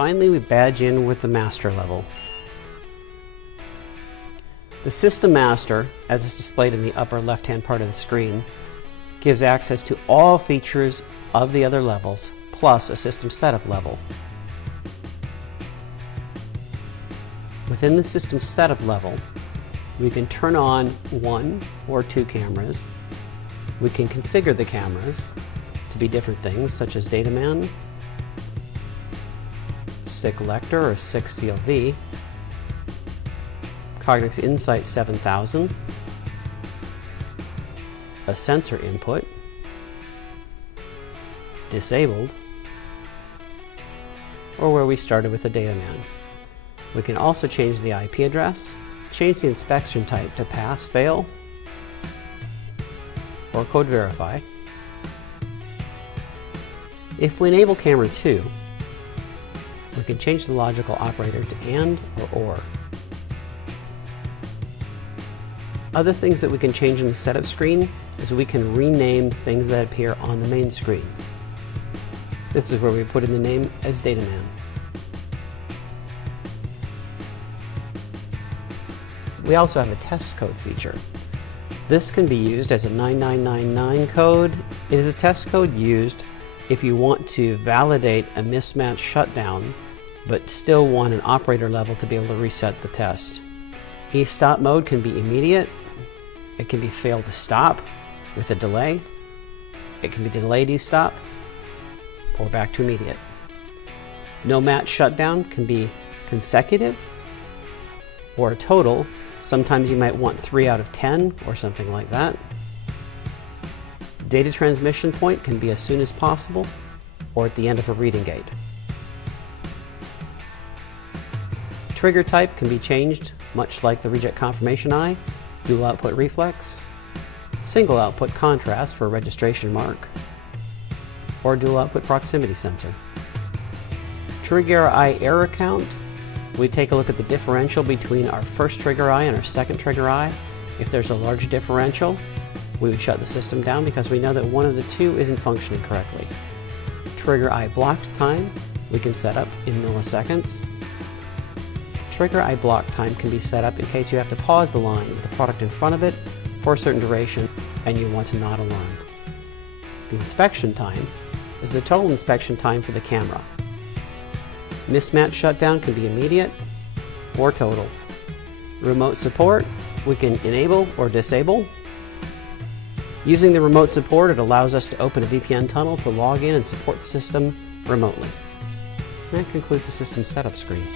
finally we badge in with the master level. The system master, as is displayed in the upper left-hand part of the screen, gives access to all features of the other levels, plus a system setup level. Within the system setup level, we can turn on 1 or 2 cameras. We can configure the cameras to be different things, such as Dataman, SICK Lector or SICK CLV, Cognex Insight 7000, a sensor input, disabled, or where we started with the Dataman. We can also change the IP address, change the inspection type to pass, fail, or code verify. If we enable camera 2, we can change the logical operator to AND or. Other things that we can change in the setup screen is we can rename things that appear on the main screen. This is where we put in the name as Dataman. We also have a test code feature. This can be used as a 9999 code. It is a test code used if you want to validate a mismatch shutdown, but still want an operator level to be able to reset the test. E-stop mode can be immediate. It can be failed to stop with a delay. It can be delayed e-stop or back to immediate. No match shutdown can be consecutive or a total. Sometimes you might want 3 out of 10 or something like that. Data transmission point can be as soon as possible or at the end of a reading gate. Trigger type can be changed much like the reject confirmation eye, dual output reflex, single output contrast for a registration mark, or dual output proximity sensor. Trigger eye error count, we take a look at the differential between our first trigger eye and our second trigger eye. If there's a large differential, we would shut the system down because we know that one of the two isn't functioning correctly. Trigger eye blocked time, we can set up in milliseconds. Trigger eye block time can be set up in case you have to pause the line with the product in front of it for a certain duration and you want to not alarm. The inspection time is the total inspection time for the camera. Mismatch shutdown can be immediate or total. Remote support, we can enable or disable. Using the remote support, it allows us to open a VPN tunnel to log in and support the system remotely. And that concludes the system setup screen.